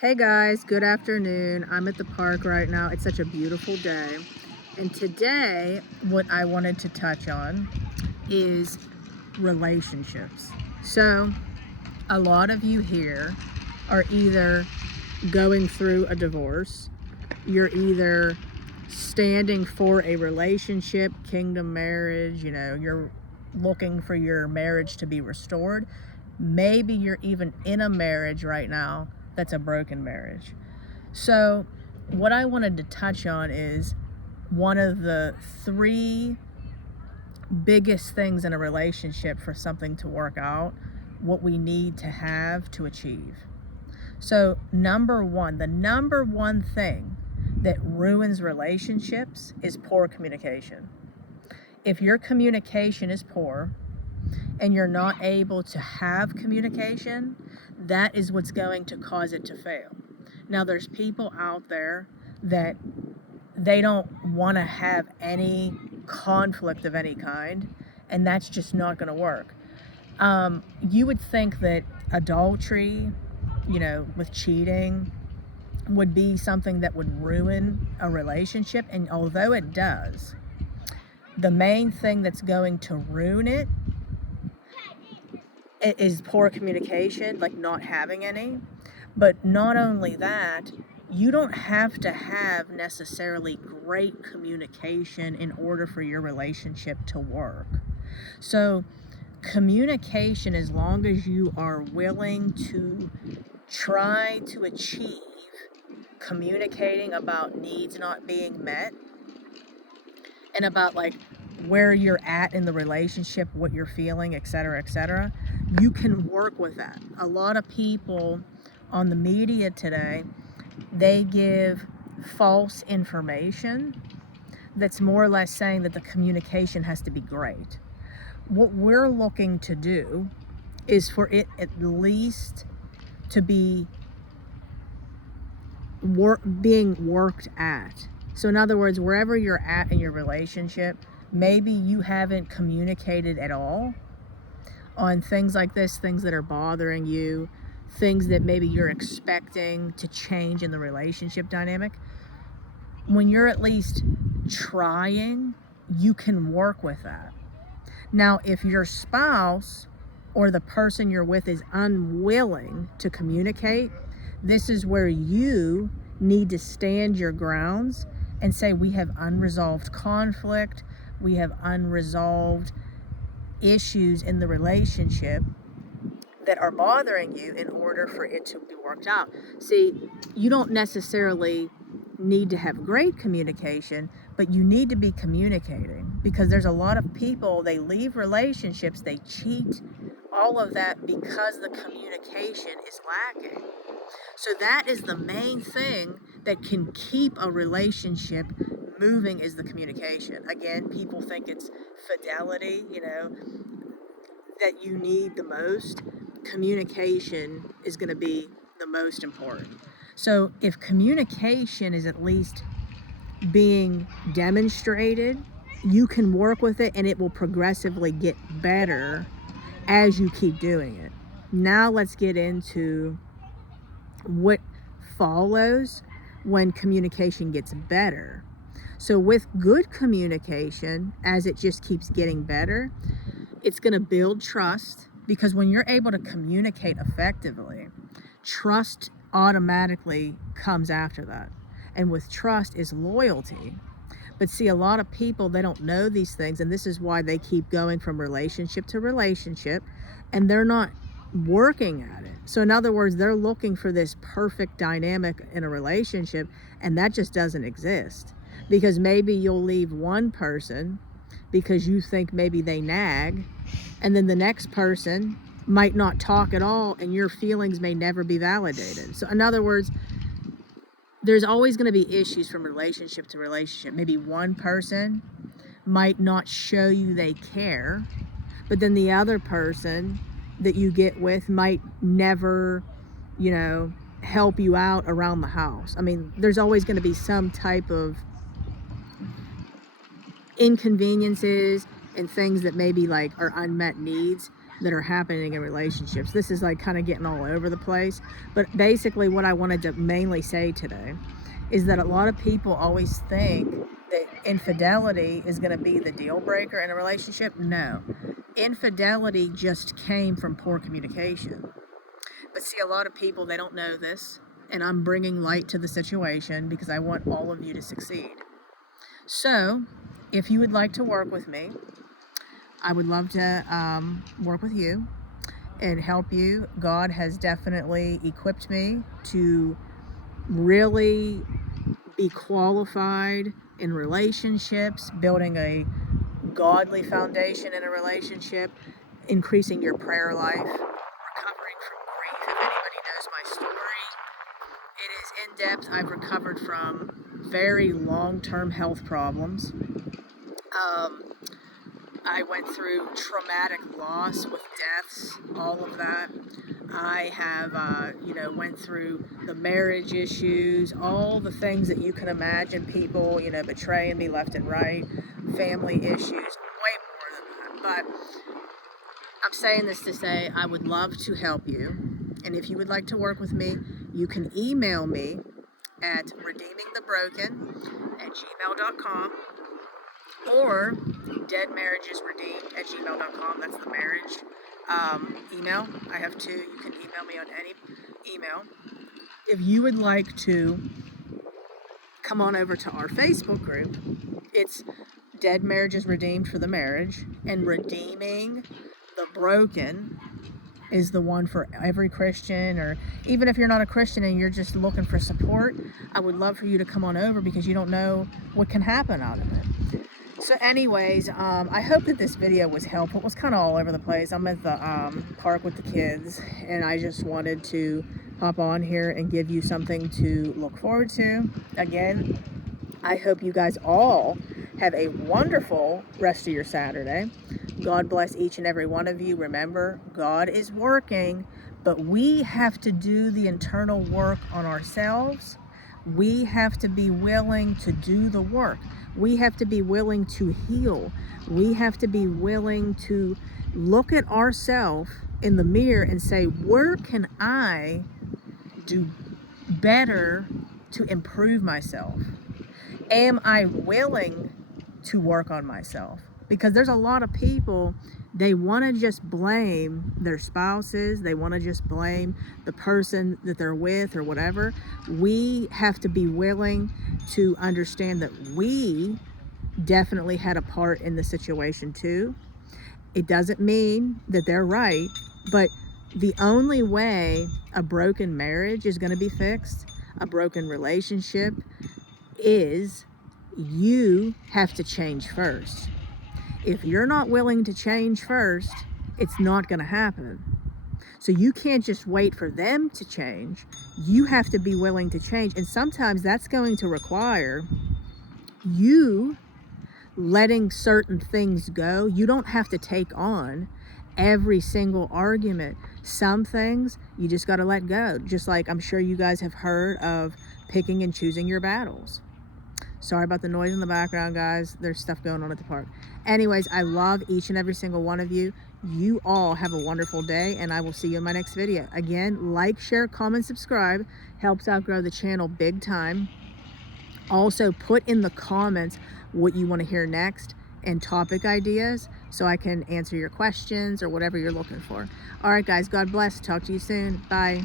Hey guys, good afternoon. I'm at the park right now. It's such a beautiful day. And today, what I wanted to touch on is relationships. So, a lot of you here are either going through a divorce, you're either standing for a relationship, kingdom marriage, you're looking for your marriage to be restored. Maybe you're even in a marriage right now that's a broken marriage. So, what I wanted to touch on is one of the three biggest things in a relationship for something to work out, what we need to have to achieve. So, the number one thing that ruins relationships is poor communication. If your communication is poor and you're not able to have communication, that is what's going to cause it to fail. Now, there's people out there that they don't want to have any conflict of any kind, and that's just not going to work. You would think that adultery, with cheating, would be something that would ruin a relationship, and although it does, the main thing that's going to ruin it is poor communication, like not having any. But not only that, you don't have to have necessarily great communication in order for your relationship to work. So, communication, as long as you are willing to try to achieve communicating about needs not being met and about like where you're at in the relationship, what you're feeling, etc., you can work with that. A lot of people on the media today, they give false information that's more or less saying that the communication has to be great. What we're looking to do is for it at least to be being worked at. So in other words, wherever you're at in your relationship, maybe you haven't communicated at all on things like this, things that are bothering you, things that maybe you're expecting to change in the relationship dynamic. When you're at least trying, you can work with that. Now, if your spouse or the person you're with is unwilling to communicate, this is where you need to stand your grounds and say, we have unresolved conflict, we have unresolved issues in the relationship that are bothering you in order for it to be worked out. See, you don't necessarily need to have great communication, but you need to be communicating, because there's a lot of people, they leave relationships, they cheat, all of that because the communication is lacking. So that is the main thing that can keep a relationship moving, is the communication. Again, people think it's fidelity, that you need the most. Communication is going to be the most important. So if communication is at least being demonstrated, you can work with it and it will progressively get better as you keep doing it. Now let's get into what follows when communication gets better. So with good communication, as it just keeps getting better, it's going to build trust, because when you're able to communicate effectively, trust automatically comes after that. And with trust is loyalty. But see, a lot of people, they don't know these things, and this is why they keep going from relationship to relationship, and they're not working at it. So in other words, they're looking for this perfect dynamic in a relationship, and that just doesn't exist. Because maybe you'll leave one person because you think maybe they nag, and then the next person might not talk at all, and your feelings may never be validated. So in other words, there's always going to be issues from relationship to relationship. Maybe one person might not show you they care, but then the other person that you get with might never, help you out around the house. I mean, there's always going to be some type of inconveniences and things that maybe like are unmet needs. that are happening in relationships. This is like kind of getting all over the place, but basically what I wanted to mainly say today is that a lot of people always think that infidelity is going to be the deal breaker in a relationship. No, infidelity just came from poor communication. But see, a lot of people, they don't know this, and I'm bringing light to the situation because I want all of you to succeed. So if you would like to work with me, I would love to work with you and help you. God has definitely equipped me to really be qualified in relationships, building a godly foundation in a relationship, increasing your prayer life, recovering from grief. If anybody knows my story, it is in depth. I've recovered from very long-term health problems. I went through traumatic loss with deaths, all of that. I have, went through the marriage issues, all the things that you can imagine, people, betraying me left and right, family issues, way more than that. But I'm saying this to say I would love to help you. And if you would like to work with me, you can email me at redeemingthebroken@gmail.com or deadmarriagesredeemed@gmail.com. That's the marriage email. I have two. You can email me on any email. If you would like to come on over to our Facebook group, it's Dead Marriages Redeemed for the Marriage, and Redeeming the Broken is the one for every Christian, or even if you're not a Christian and you're just looking for support, I would love for you to come on over because you don't know what can happen out of it. So anyways, I hope that this video was helpful. It was kind of all over the place. I'm at the park with the kids, and I just wanted to hop on here and give you something to look forward to. Again, I hope you guys all have a wonderful rest of your Saturday. God bless each and every one of you. Remember, God is working, but we have to do the internal work on ourselves. We have to be willing to do the work. We have to be willing to heal. We have to be willing to look at ourselves in the mirror and say, where can I do better to improve myself? Am I willing to work on myself? Because there's a lot of people, they want to just blame their spouses. They want to just blame the person that they're with or whatever. We have to be willing to understand that we definitely had a part in the situation too. It doesn't mean that they're right, but the only way a broken marriage is going to be fixed, a broken relationship, is you have to change first. If you're not willing to change first, it's not going to happen. So you can't just wait for them to change. You have to be willing to change. And sometimes that's going to require you letting certain things go. You don't have to take on every single argument. Some things you just got to let go. Just like I'm sure you guys have heard of picking and choosing your battles. Sorry about the noise in the background, guys. There's stuff going on at the park. Anyways, I love each and every single one of you. You all have a wonderful day, and I will see you in my next video. Again, like, share, comment, subscribe. Helps out grow the channel big time. Also, put in the comments what you want to hear next and topic ideas so I can answer your questions or whatever you're looking for. All right, guys. God bless. Talk to you soon. Bye.